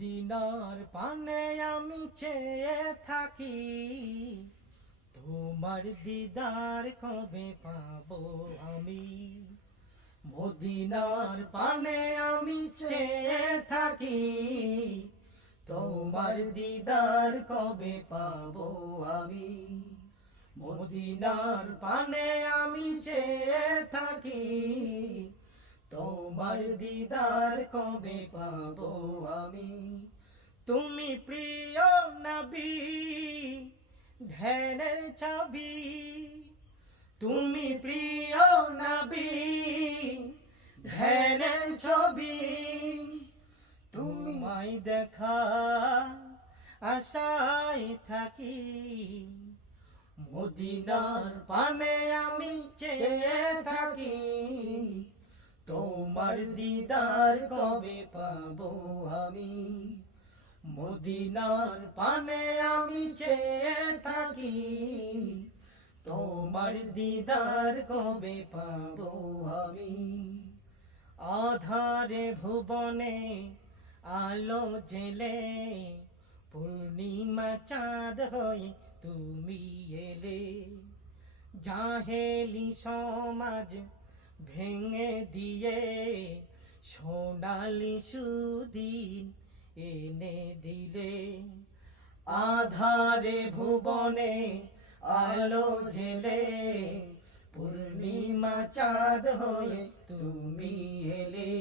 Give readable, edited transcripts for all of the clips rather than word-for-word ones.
মদিনার পানে আমি চেয়ে থাকি, তোমার দিদার কবে পাবো আমি। মদিনার পানে আমি চেয়ে থাকি, তোমার দিদার কবে পাবো আমি। মদিনার পানে আমি চেয়ে থাকি, তোমার দিদার কবে পাবো আমি। তুমি প্রিয় নবী, ধ্যানের ছবি। তুমি প্রিয় নবী, ধ্যানের ছবি। তোমায় দেখা আশায় থাকি, মদিনার পানে আমি চেয়ে থাকি, তোমার দিদার কবে পাবো আমি। মদিনার পানে আমি চেয়ে থাকি, তোমার দিদার কবে পাবো আমি। আধারে ভুবনে আলো জেলে, পূর্ণিমা চাঁদ হয়ে তুমি এলে। জাহেলি সমাজ ভেঙে দিয়ে সোনালি সুদিন এনে দিলে। আধারে ভুবনে আলো জেলে, পূর্ণিমা চাঁদ হয়ে তুমি এলে।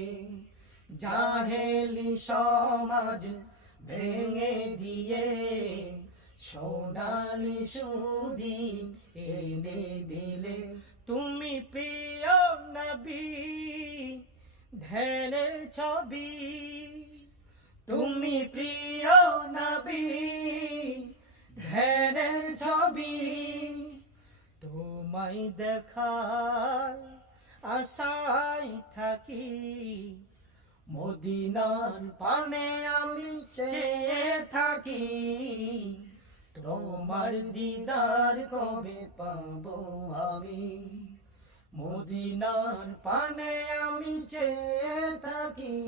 জাহেলি সমাজ ভেঙে দিয়ে সোনালি সুদিন এনে দিলে। তুমি প্রিয় নবী, ধ্যানের ছবি। তুমি প্রিয় নবী, ধ্যানের ছবি। তোমায় দেখার আশায় থাকি, মদিনার পানে আমি চেয়ে থাকি, তোমার দিদার কবে পাবো আমি। মদিনার পানে আমি চেয়ে থাকি,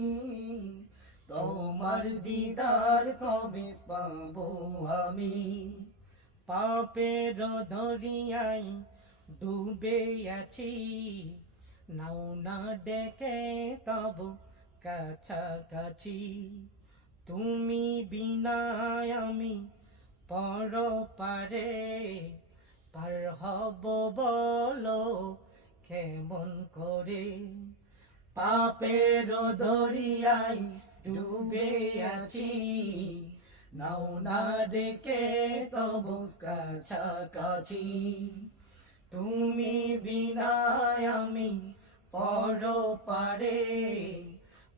তোমার দিদার কবে পাবো আমি। পাপের দরিয়ায় ডুবে আছি, নাও না ডেকে তব কাছাকাছি। তুমি বিনা আমি পরপারে পার হব বলো কেমন করে। পাপের দরিয়ায় ডুবে আছি, নাও না ডেকে তব কাছাকাছি। তুমি বিনা আমি পরপারে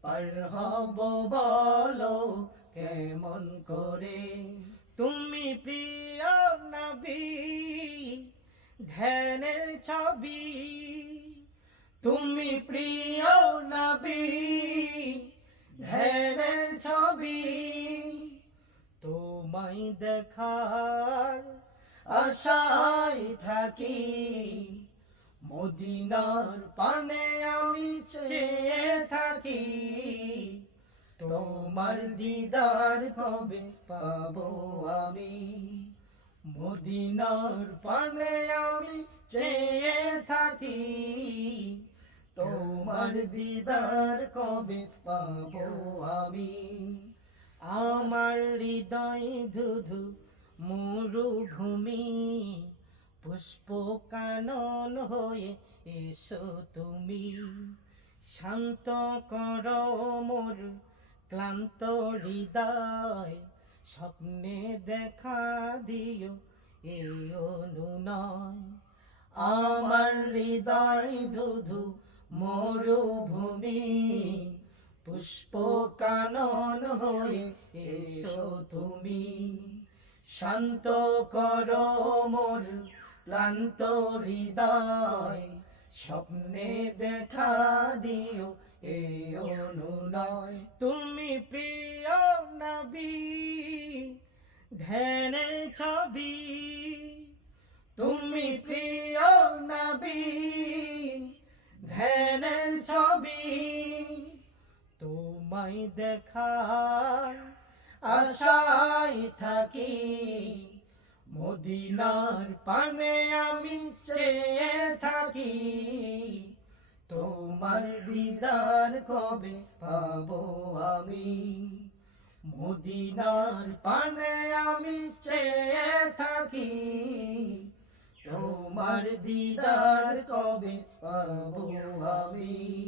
পার হব বলো কেমন করে। তুমি প্রিয় নবী, ধ্যানের ছবি। তুমি প্রিয় নবী, ধ্যানের ছবি। তোমায় দেখার আশায় থাকি, মদিনার পানে আমি চেয়ে থাকি, তোমার দিদার কবে পাবো আমি। মদিনার পানে আমি চেয়ে থাকি, তোমার দিদার কবে পাবো আমি। আমার হৃদয় ধুধু মরুভূমি, পুষ্প কানন হয়ে এসো তুমি। শান্ত করো মোর ক্লান্ত হৃদয়, স্বপ্নে দেখা দিও এ অনুনয়। আমার হৃদয় ধুধু মরুভূমি, পুষ্প কানন হয়ে এসো তুমি। শান্ত করো মোর ক্লান্ত হৃদয়, স্বপ্নে দেখা দিও এ অনুনয়। তুমি প্রিয় নবী, ধ্যানের ছবি। তুমি প্রিয় নবী, ধ্যানের ছবি। তোমায় দেখার আশায় থাকি, মদিনার পানে আমি চেয়ে থাকি, তোমার দিদার কবে পাবো আমি। মদিনার পানে আমি চেয়ে থাকি, তোমার দিদার কবে পাবো আমি।